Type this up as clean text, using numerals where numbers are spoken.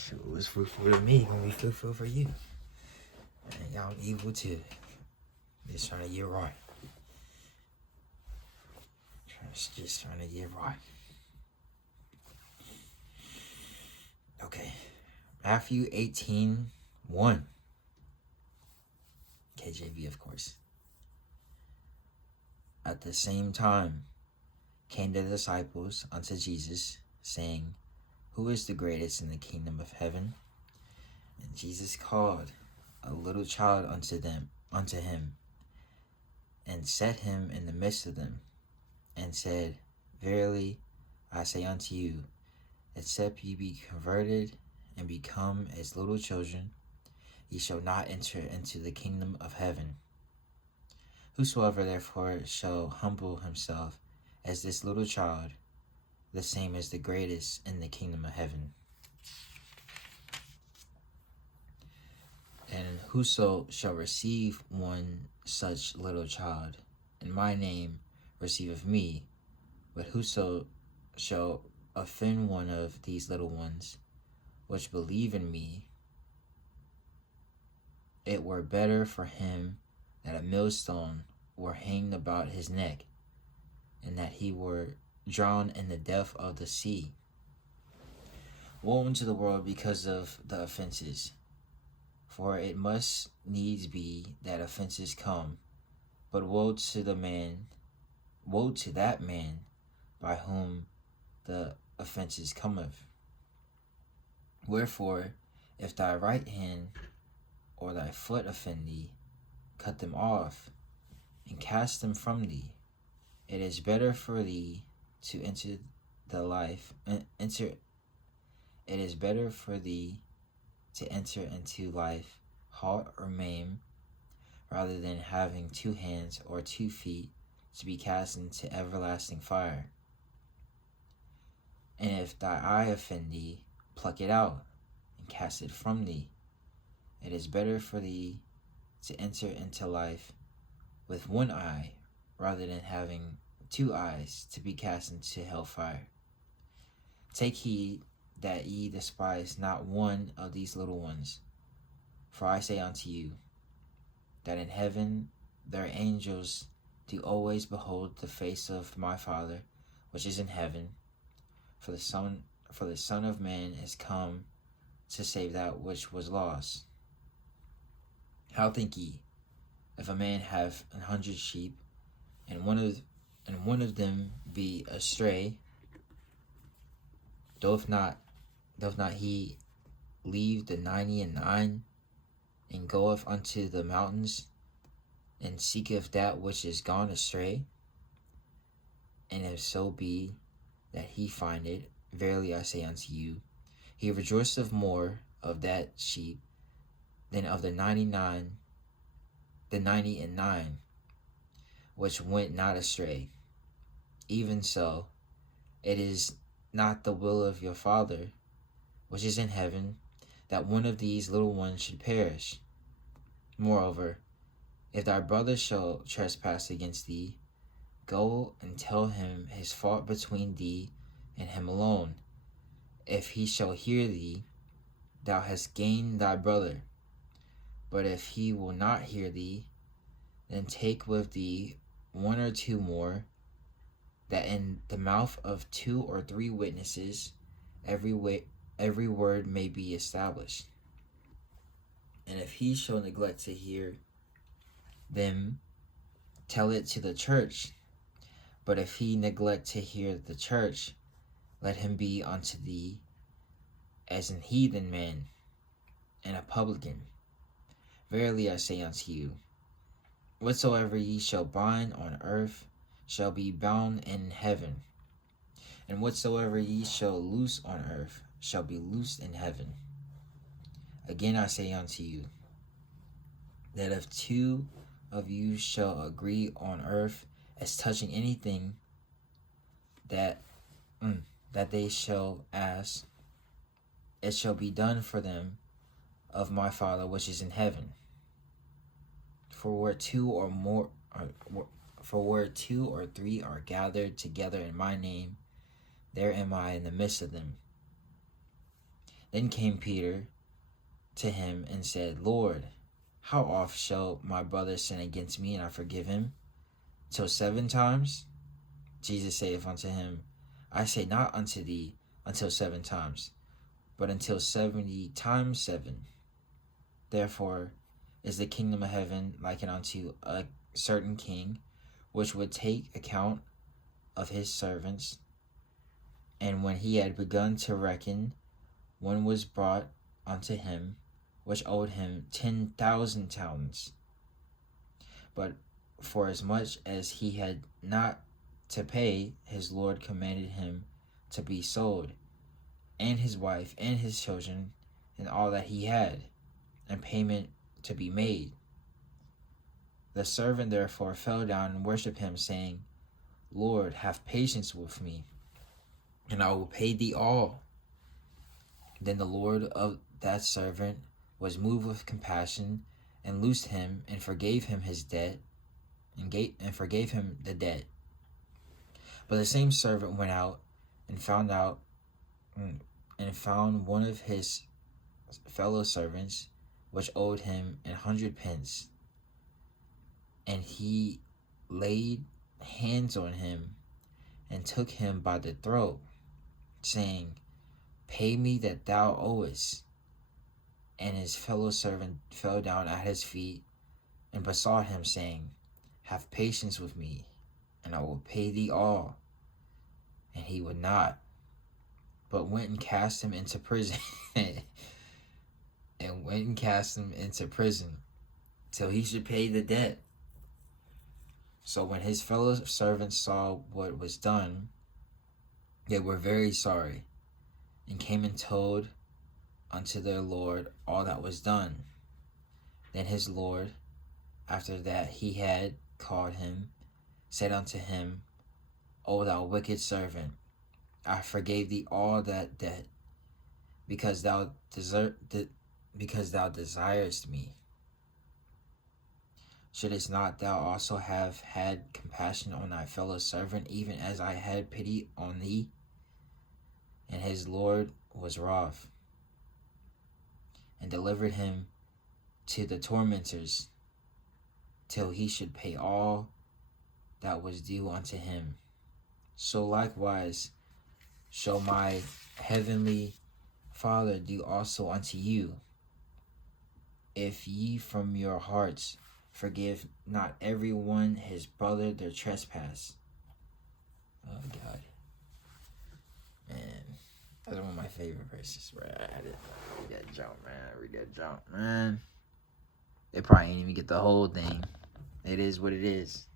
Shoot, what's fruitful to me gonna be fruitful for you. And y'all evil too. Just trying to get right. Just trying to get right. Okay. Matthew 18:1. KJV, of course. At the same time came the disciples unto Jesus, saying, Who is the greatest in the kingdom of heaven? And Jesus called a little child unto him, and set him in the midst of them, and said, Verily I say unto you, except ye be converted and become as little children, ye shall not enter into the kingdom of heaven. Whosoever therefore shall humble himself as this little child, the same is the greatest in the kingdom of heaven. And whoso shall receive one such little child in my name receiveth me, but whoso shall offend one of these little ones which believe in me, it were better for him that a millstone were hanged about his neck, and that he were drowned in the depth of the sea. Woe unto the world because of the offenses, for it must needs be that offenses come, but woe to that man by whom the offenses cometh. Wherefore, if thy right hand or thy foot offend thee, cut them off, and cast them from thee. It is better for thee to enter into life halt or maimed, rather than having 2 hands or 2 feet to be cast into everlasting fire. And if thy eye offend thee, pluck it out, and cast it from thee. It is better for thee to enter into life with 1 eye, rather than having 2 eyes to be cast into hellfire. Take heed that ye despise not one of these little ones. For I say unto you, that in heaven their angels do always behold the face of my Father which is in heaven. For the Son of Man is come to save that which was lost. How think ye, if a man have 100 sheep, and one of them be astray, doth not he leave the 99 and goeth unto the mountains, and seeketh that which is gone astray? And if so be that he find it, verily I say unto you, he rejoiceth more of that sheep than of the 90 and 9, which went not astray. Even so, it is not the will of your Father which is in heaven that one of these little ones should perish. Moreover, if thy brother shall trespass against thee, go and tell him his fault between thee and him alone. If he shall hear thee, thou hast gained thy brother. But if he will not hear thee, then take with thee 1 or 2 more, that in the mouth of 2 or 3 witnesses every word may be established. And if he shall neglect to hear them, tell it to the church. But if he neglect to hear the church, let him be unto thee as an heathen man and a publican. Verily I say unto you, whatsoever ye shall bind on earth shall be bound in heaven, and whatsoever ye shall loose on earth shall be loosed in heaven. Again I say unto you, that if 2 of you shall agree on earth as touching anything that they shall ask, it shall be done for them of my Father which is in heaven. For where 2 or 3 are gathered together in my name, there am I in the midst of them. Then came Peter to him and said, Lord, how oft shall my brother sin against me, and I forgive him? Till 7 times? Jesus saith unto him, I say not unto thee until 7 times, but until 70 times 7. Therefore is the kingdom of heaven likened unto a certain king, which would take account of his servants. And when he had begun to reckon, one was brought unto him, which owed him 10,000 talents. But forasmuch as he had not to pay, his Lord commanded him to be sold, and his wife, and his children, and all that he had, and payment to be made. The servant therefore fell down and worshipped him, saying, Lord, have patience with me, and I will pay thee all. Then the Lord of that servant was moved with compassion, and loosed him, and forgave him his debt, and forgave him the debt. But the same servant went out and found one of his fellow servants, which owed him 100 pence. And he laid hands on him and took him by the throat, saying, Pay me that thou owest. And his fellow servant fell down at his feet and besought him, saying, Have patience with me, and I will pay thee all. And he would not, but went and cast him into prison, till he should pay the debt. So when his fellow servants saw what was done, they were very sorry, and came and told unto their Lord all that was done. Then his Lord, after that he had called him, said unto him, O thou wicked servant, I forgave thee all that debt, because thou desirest me. Shouldest not thou also have had compassion on thy fellow servant, even as I had pity on thee? And his Lord was wroth, and delivered him to the tormentors, till he should pay all that was due unto him. So likewise shall my heavenly Father do also unto you, if ye from your hearts forgive not every one his brother their trespass. Oh God, man, that's one of my favorite verses. Right, I had to read that jump, man. They probably ain't even get the whole thing. It is what it is.